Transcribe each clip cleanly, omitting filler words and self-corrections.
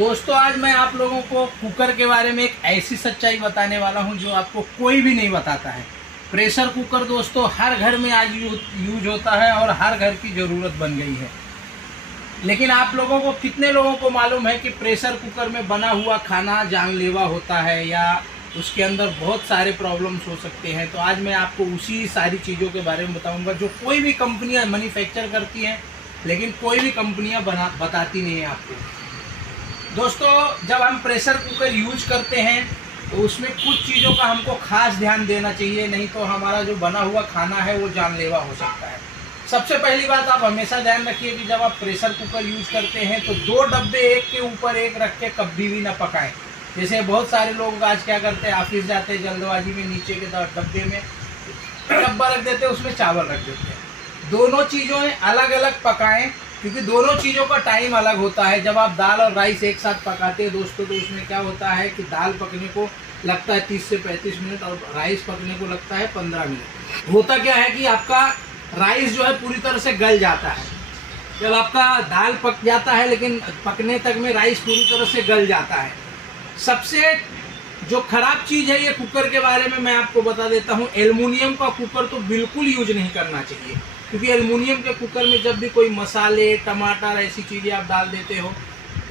दोस्तों आज मैं आप लोगों को कुकर के बारे में एक ऐसी सच्चाई बताने वाला हूं जो आपको कोई भी नहीं बताता है। प्रेशर कुकर दोस्तों हर घर में आज यूज होता है और हर घर की ज़रूरत बन गई है। लेकिन आप लोगों को कितने लोगों को मालूम है कि प्रेशर कुकर में बना हुआ खाना जानलेवा होता है या उसके अंदर बहुत सारे प्रॉब्लम्स हो सकते हैं। तो आज मैं आपको उसी सारी चीज़ों के बारे में बताऊंगा जो कोई भी कंपनियां मैन्युफैक्चर करती हैं लेकिन कोई भी कंपनियां बताती नहीं है आपको। दोस्तों जब हम प्रेशर कुकर यूज करते हैं तो उसमें कुछ चीज़ों का हमको खास ध्यान देना चाहिए, नहीं तो हमारा जो बना हुआ खाना है वो जानलेवा हो सकता है। सबसे पहली बात आप हमेशा ध्यान रखिए कि जब आप प्रेशर कुकर यूज करते हैं तो 2 डब्बे एक के ऊपर एक रख के कभी भी ना पकाएं। जैसे बहुत सारे लोग आज क्या करते हैं, ऑफिस जाते हैं जल्दबाजी में, नीचे के डब्बे में डब्बा रख देते हैं, उसमें चावल रख देते हैं। दोनों चीज़ों में अलग अलग पकाएं क्योंकि दोनों चीज़ों का टाइम अलग होता है। जब आप दाल और राइस एक साथ पकाते हैं दोस्तों तो उसमें क्या होता है कि दाल पकने को लगता है 30 से 35 मिनट और राइस पकने को लगता है 15 मिनट। होता क्या है कि आपका राइस जो है पूरी तरह से गल जाता है। जब आपका दाल पक जाता है लेकिन पकने तक में राइस पूरी तरह से गल जाता है। सबसे जो खराब चीज़ है ये कुकर के बारे में मैं आपको बता देता हूँ, एल्युमिनियम का कुकर तो बिल्कुल यूज नहीं करना चाहिए क्योंकि एल्युमिनियम के कुकर में जब भी कोई मसाले टमाटर ऐसी चीज़ें आप डाल देते हो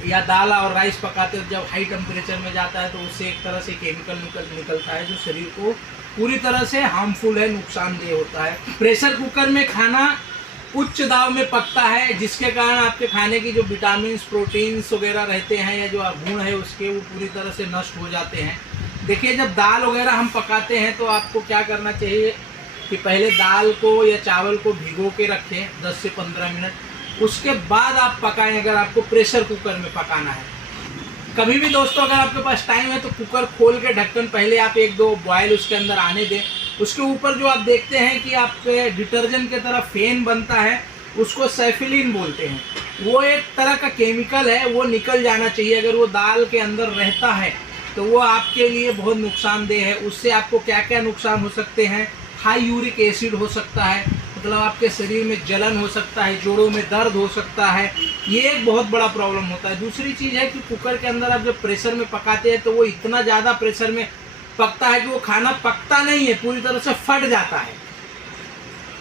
या दाल और राइस पकाते हो, जब हाई टेम्परेचर में जाता है तो उससे एक तरह से केमिकल निकलता है जो शरीर को पूरी तरह से हार्मफुल है, नुकसानदेह होता है। प्रेशर कुकर में खाना उच्च दाब में पकता है जिसके कारण आपके खाने की जो विटामिन्स प्रोटीन्स वगैरह रहते हैं या जो गुण है उसके वो पूरी तरह से नष्ट हो जाते हैं। देखिए जब दाल वगैरह हम पकाते हैं तो आपको क्या करना चाहिए कि पहले दाल को या चावल को भिगो के रखें 10 से 15 मिनट, उसके बाद आप पकाएं अगर आपको प्रेशर कुकर में पकाना है। कभी भी दोस्तों अगर आपके पास टाइम है तो कुकर खोल के ढक्कन पहले आप 1-2 बॉयल उसके अंदर आने दें। उसके ऊपर जो आप देखते हैं कि आपके डिटर्जेंट की तरह फेन बनता है उसको सैफिलिन बोलते हैं, वो एक तरह का केमिकल है, वो निकल जाना चाहिए। अगर वो दाल के अंदर रहता है तो वो आपके लिए बहुत नुकसानदेह है। उससे आपको क्या क्या नुकसान हो सकते हैं, हाई यूरिक एसिड हो सकता है, मतलब आपके शरीर में जलन हो सकता है, जोड़ों में दर्द हो सकता है, ये एक बहुत बड़ा प्रॉब्लम होता है। दूसरी चीज़ है कि कुकर के अंदर आप जब प्रेशर में पकाते हैं तो वो इतना ज़्यादा प्रेशर में पकता है कि वो खाना पकता नहीं है, पूरी तरह से फट जाता है।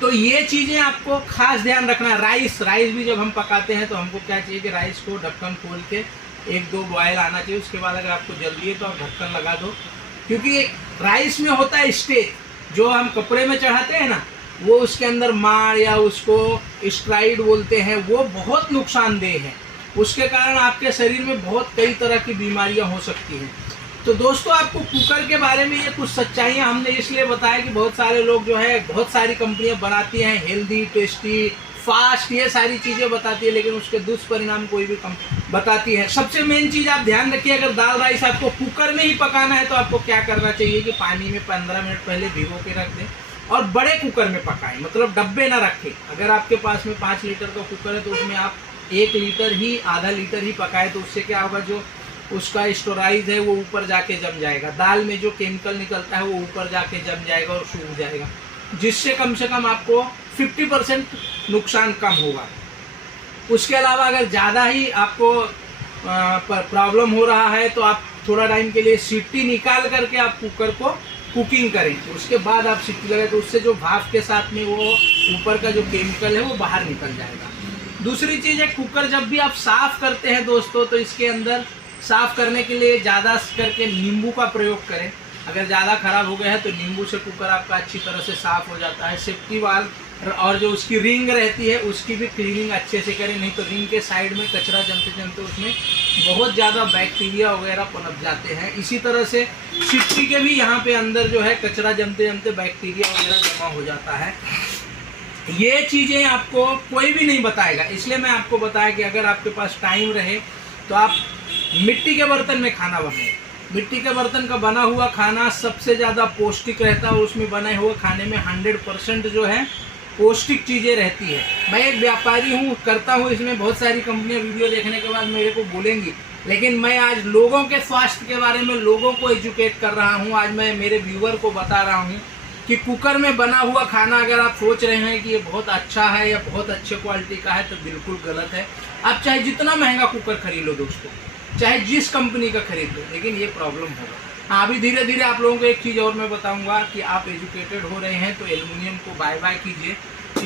तो ये चीज़ें आपको खास ध्यान रखना है। राइस भी जब हम पकाते हैं तो हमको क्या चाहिए कि राइस को ढक्कन खोल के 1-2 बॉयल आना चाहिए। उसके बाद अगर आपको जल्दी है तो आप ढक्कन लगा दो क्योंकि राइस में होता है स्टेज जो हम कपड़े में चढ़ाते हैं ना, वो उसके अंदर मार या उसको स्ट्राइड बोलते हैं, वो बहुत नुकसानदेह है। उसके कारण आपके शरीर में बहुत कई तरह की बीमारियां हो सकती हैं। तो दोस्तों आपको कुकर के बारे में ये कुछ सच्चाइयां हमने इसलिए बताया कि बहुत सारे लोग जो है बहुत सारी कंपनियां बनाती हैं हेल्दी टेस्टी फास्ट ये सारी चीज़ें बताती है लेकिन उसके दुष्परिणाम कोई भी बताती है। सबसे मेन चीज़ आप ध्यान रखिए, अगर दाल राइस आपको कुकर में ही पकाना है तो आपको क्या करना चाहिए कि पानी में 15 मिनट पहले भिगो के रख दें और बड़े कुकर में पकाएं, मतलब डब्बे ना रखें। अगर आपके पास में 5 लीटर का कुकर है तो उसमें आप 1 लीटर ही आधा लीटर ही पकाएं, तो उससे क्या होगा जो उसका स्टोराइज है वो ऊपर जाके जम जाएगा, दाल में जो केमिकल निकलता है वो ऊपर जाके जम जाएगा और सूख जाएगा, जिससे कम से कम आपको 50% नुकसान कम होगा। उसके अलावा अगर ज़्यादा ही आपको प्रॉब्लम हो रहा है तो आप थोड़ा टाइम के लिए सीटी निकाल करके आप कुकर को कुकिंग करें, उसके बाद आप सीटी लगाए तो उससे जो भाप के साथ में वो ऊपर का जो केमिकल है वो बाहर निकल जाएगा। दूसरी चीज़ है कुकर जब भी आप साफ़ करते हैं दोस्तों तो इसके अंदर साफ़ करने के लिए ज़्यादा करके नींबू का प्रयोग करें। अगर ज़्यादा ख़राब हो गया है तो नींबू से कुकर आपका अच्छी तरह से साफ़ हो जाता है। सेफ्टी वाल्व और जो उसकी रिंग रहती है उसकी भी क्लीनिंग अच्छे से करें, नहीं तो रिंग के साइड में कचरा जमते उसमें बहुत ज़्यादा बैक्टीरिया वगैरह पनप जाते हैं। इसी तरह से सिट्टी के भी यहाँ पे अंदर जो है कचरा जमते बैक्टीरिया वगैरह जमा हो जाता है। ये चीज़ें आपको कोई भी नहीं बताएगा, इसलिए मैं आपको बताया कि अगर आपके पास टाइम रहे तो आप मिट्टी के बर्तन में खाना बनाएं। मिट्टी के बर्तन का बना हुआ खाना सबसे ज़्यादा पौष्टिक रहता है और उसमें बने हुए खाने में 100% जो है पौष्टिक चीज़ें रहती है। मैं एक व्यापारी हूँ, करता हूँ इसमें, बहुत सारी कंपनियाँ वीडियो देखने के बाद मेरे को बोलेंगी, लेकिन मैं आज लोगों के स्वास्थ्य के बारे में लोगों को एजुकेट कर रहा हूँ। आज मैं मेरे व्यूअर को बता रहा हूँ कि कुकर में बना हुआ खाना अगर आप सोच रहे हैं कि ये बहुत अच्छा है या बहुत अच्छे क्वालिटी का है तो बिल्कुल गलत है। आप चाहे जितना महंगा कुकर खरीद लो दोस्तों, चाहे जिस कंपनी का खरीद लो, लेकिन ये प्रॉब्लम होगा। हाँ, अभी धीरे धीरे आप लोगों को एक चीज़ और मैं बताऊंगा कि आप एजुकेटेड हो रहे हैं तो एल्युमिनियम को बाय बाय कीजिए,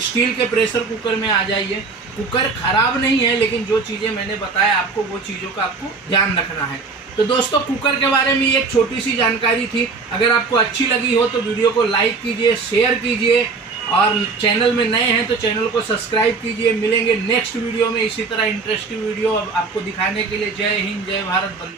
स्टील के प्रेशर कुकर में आ जाइए। कुकर खराब नहीं है, लेकिन जो चीज़ें मैंने बताया आपको, वो चीज़ों का आपको ध्यान रखना है। तो दोस्तों, कुकर के बारे में एक छोटी सी जानकारी थी। अगर आपको अच्छी लगी हो तो वीडियो को लाइक कीजिए, शेयर कीजिए, और चैनल में नए हैं तो चैनल को सब्सक्राइब कीजिए। मिलेंगे नेक्स्ट वीडियो में इसी तरह इंटरेस्टिंग वीडियो आपको दिखाने के लिए। जय हिंद, जय भारत।